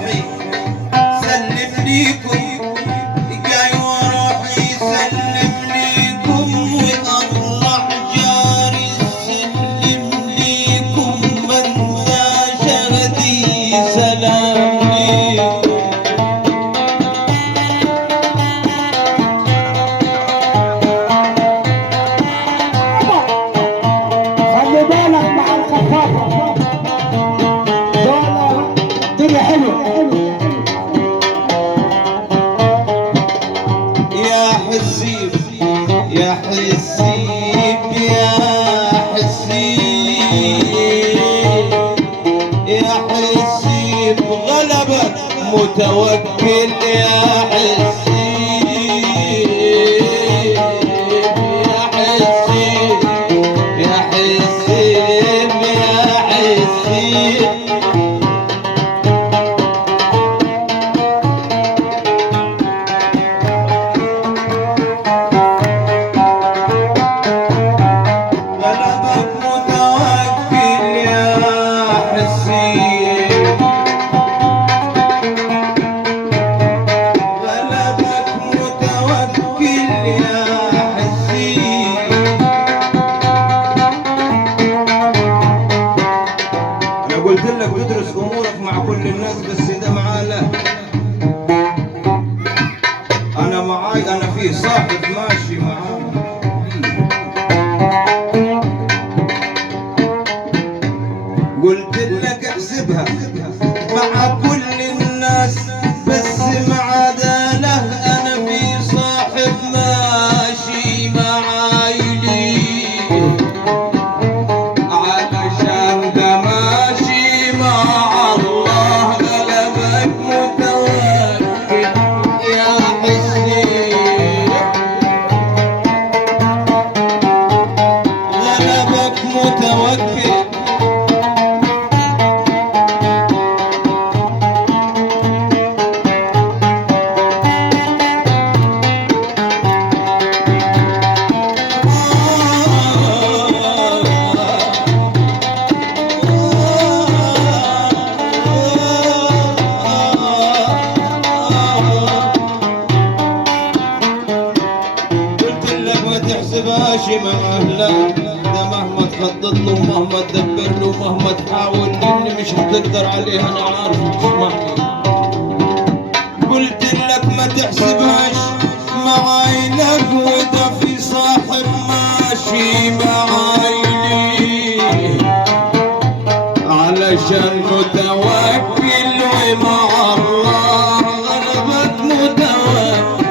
روحي سلم ليكم، جاي وروحي سلم ليكم، واطلع جاري سلم ليكم، من ذا شهدي سلام ليكم. خلي بالك مع الخفافة دول الدنيا حلوة. يا حسيب يا حسيب يا حسيب يا حسيب، غلبك متوكل يا حسيب يا حسيب يا حسيب يا حسيب. غلبك متوكل يا حسين، غلبك متوكل يا حسين. انا قلت لك تدرس امورك مع كل الناس، بس ده معاه لا. انا معاي، انا في صاحب ماشي معاه، قلت لك احسبها مع كل الناس، بس مع ده له انا في صاحب ماشي معاي ليه، علشان ده ماشي مع الله. غلبك متوكل يا حسين، غلبك متوكل. قلت لك ما تحسبهاش مع اهلك، ده مهما تخطط له ومهما تدبر له ومهما تحاول اني مش هتقدر عليه، انا عارف. اسمعني، قلت لك ما تحسبهاش مع عينك، وده في صاحب ماشي معاي ليه، علشان متوكل ومع الله. غلبك متوكل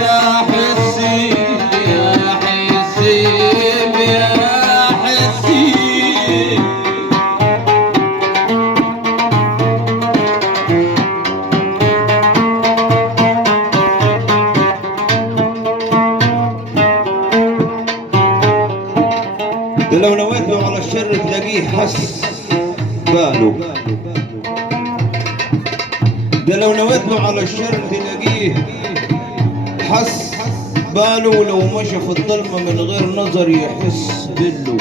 يا حسين يا حسين يا حسين. ده لو نويت له على الشر تلاقيه حس باله، ده لو نويت له على الشر تلاقيه حس باله، ولو مشى في الظلمة من غير نظر يحس بله.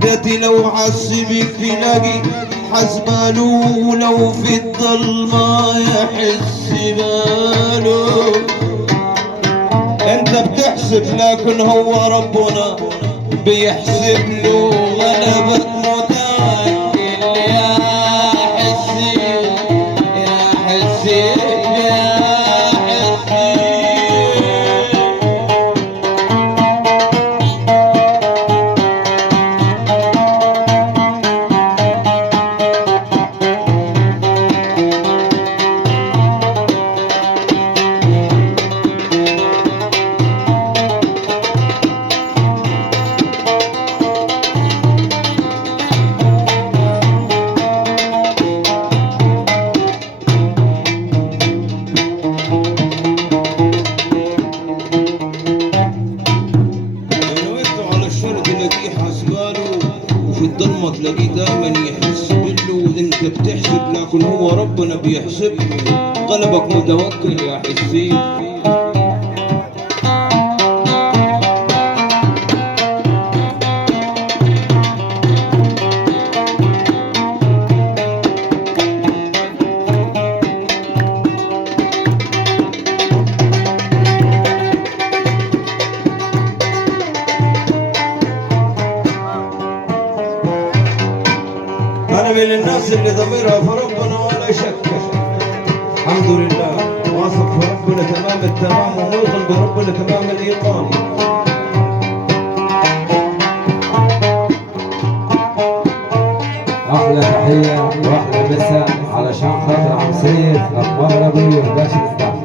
داتي لو حسبك تلاقي حس باله، ولو في الظلمة يحس باله. انت بتحسب لكن هو ربنا بيحسب له. غلبك متوكل يا حسين يا حسين يا تلاقيه دايما يحس بله. انت بتحسب لكن هو ربنا بيحسب. غلبك متوكل يا حسين. الناس اللي ضميرها في ربنا ولا شك. الحمد لله واثق في ربنا تمام التمام وموقن بربنا تمام الايقان. احلى تحيه واحلى مسا علشان خاطر عم سيد اخبار ابوي وباشا استعمل.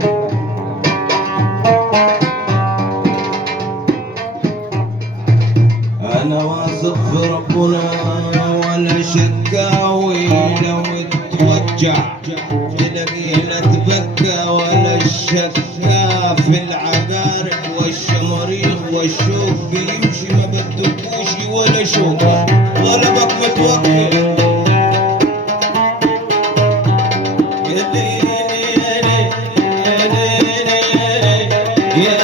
انا واثق في ربنا ولا شكاوي، لو توجع تلاقي لا تبكى ولا الشكا في العقارب والشماريخ والشوك بيمشي ما بدكوش ولا شوك، غلبك متوكل. يا ليلي يا ليلي يا ليلي يا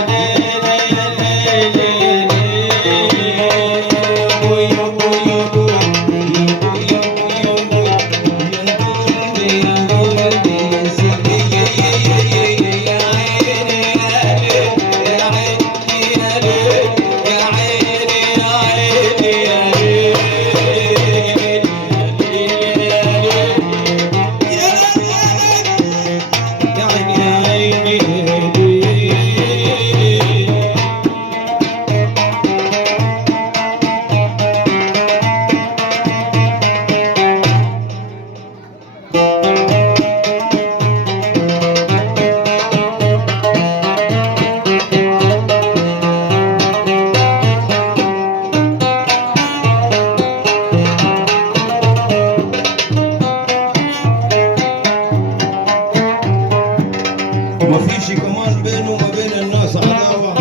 ومفيش كمان بينه وما بين الناس عداوة،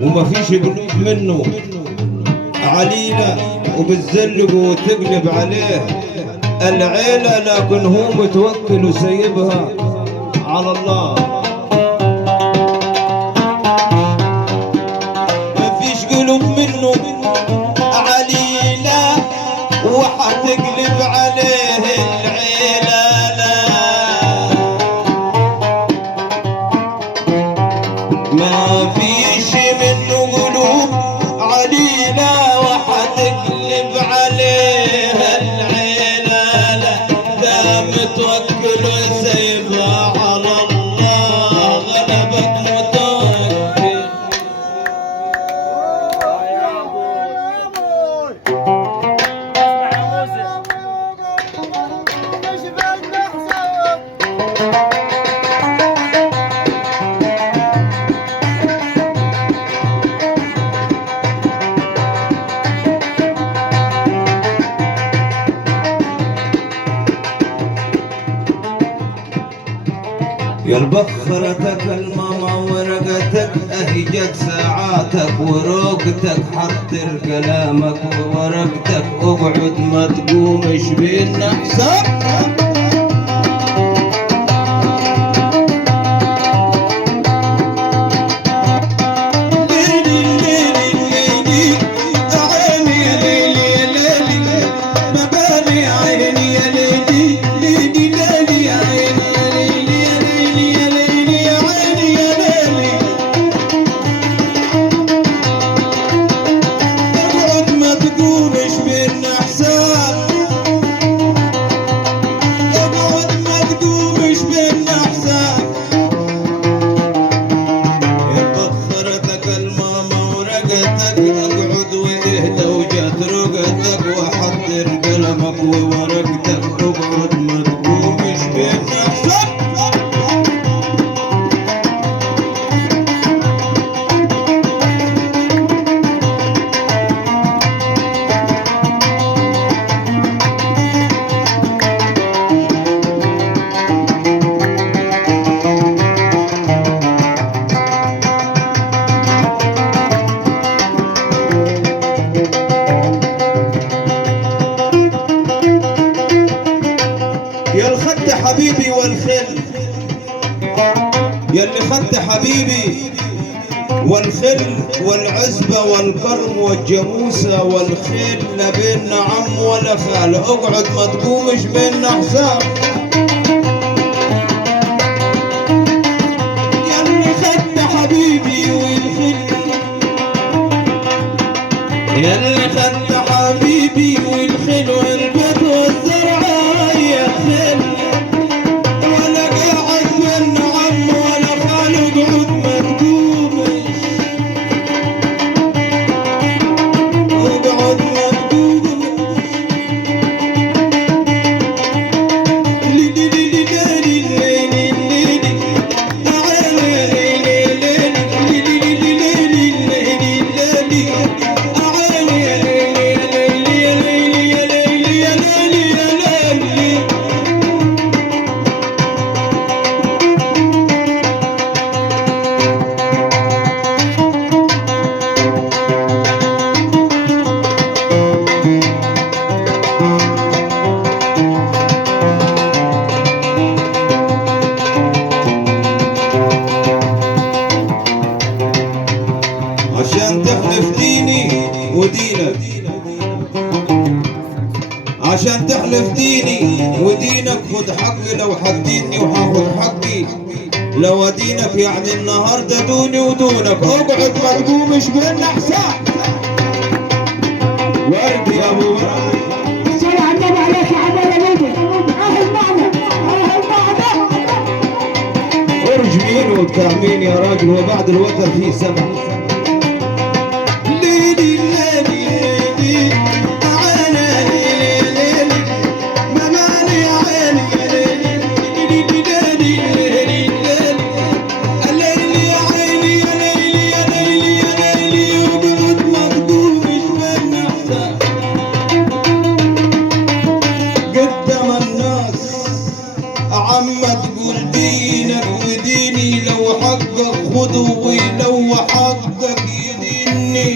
ومفيش قلوب منه عليلة وبتزلق وتقلب عليه العيلة، لكن هو متوكل وسيبها على الله. مفيش قلوب منه عليلة وحتقلب عليه العيلة، ما فيش منه قلوب علينا وحتقلب عليها العيلة، لا ده متوكل وسيبها على الله، غلبك متوكل. يا البخرتك الماما ورقتك اهجت ساعاتك ورقتك حضر كلامك وورقتك اقعد ما تقومش بين نفسك. حبيبي والخل، يلي خدت حبيبي والخل والعزبة والكرم والجاموسة والخيل، لا بينا عم ولا خال، اقعد ما تقومش بينا حساب. يلي خدت حبيبي والخل، يلي خدت حبيبي والخل والبيت في ديني ودينك خد حقي، لو حددني وهاخد حقي، لو ادينك يعني النهارده دوني ودونك، اقعد ما تقومش بينا حساب. ورد يا ابو ورد. الصلاة على النبي عليك يا عم النبي. اهل معنا اهل معنا. فرج مين وبتاع مين يا راجل، وبعد الوتر في سمع. ليلي ليلي ليلي تعالى ليلي ممالي عيني ليلي ليلي ليلي ليلي يا عيني يا ليلي يا ليلي يا ليلي، وقعد مخدومش من حساب قدام الناس. عما تقول دينك وديني، لو حقك خذه ولو حقك يديني،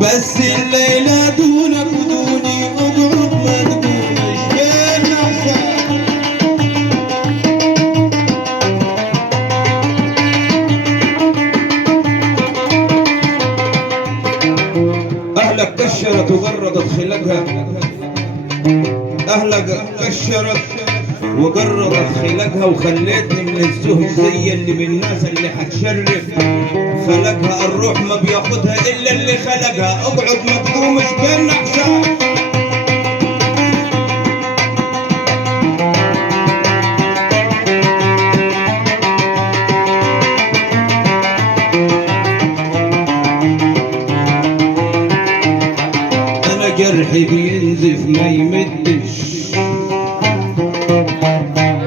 بس الليلة دونك ودوني، اقعد ما تقومش بين حساب. اهلك كشرت وقرضت خلقها، اهلك كشرت وقرضت خلقها، وخليتني من الزهد زي اللي من الناس اللي هتشرف خلقها. الروح ما بياخدها الا اللي خلقها، اقعد ما تقومش بين حساب. انا جرحي بينزف ما يمدش،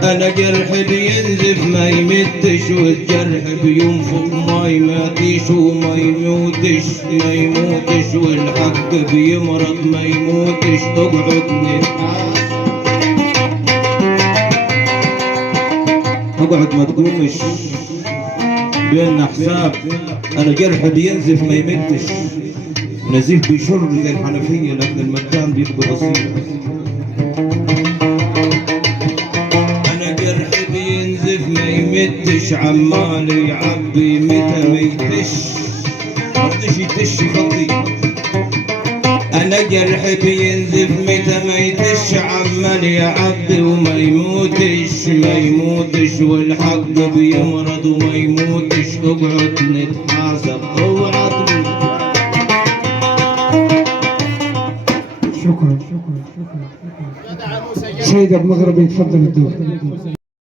انا جرحي بينزف ما يمدش، والجرح بينفق ما يماتيش وما يموتش ما يموتش، والحق بيمرض ما يموتش، اقعد نتحاسب. اقعد ما تقومش بينا حساب. انا جرحي بينزف ما يمدش، نزيف بيشر زي الحنفية، لكن المكان بيبقى بسيط. ما يمدش عمال يعبي متى ما يتش، مرضيش يتش خطي. انا جرحي بينزف متى ما يتش، عمال يعبي وما يموتش ما يموتش، والحق بيمرض وما يموتش، اقعد نتحاسب. اوعى شكرا. سيد ابو مغربي تفضل الدور.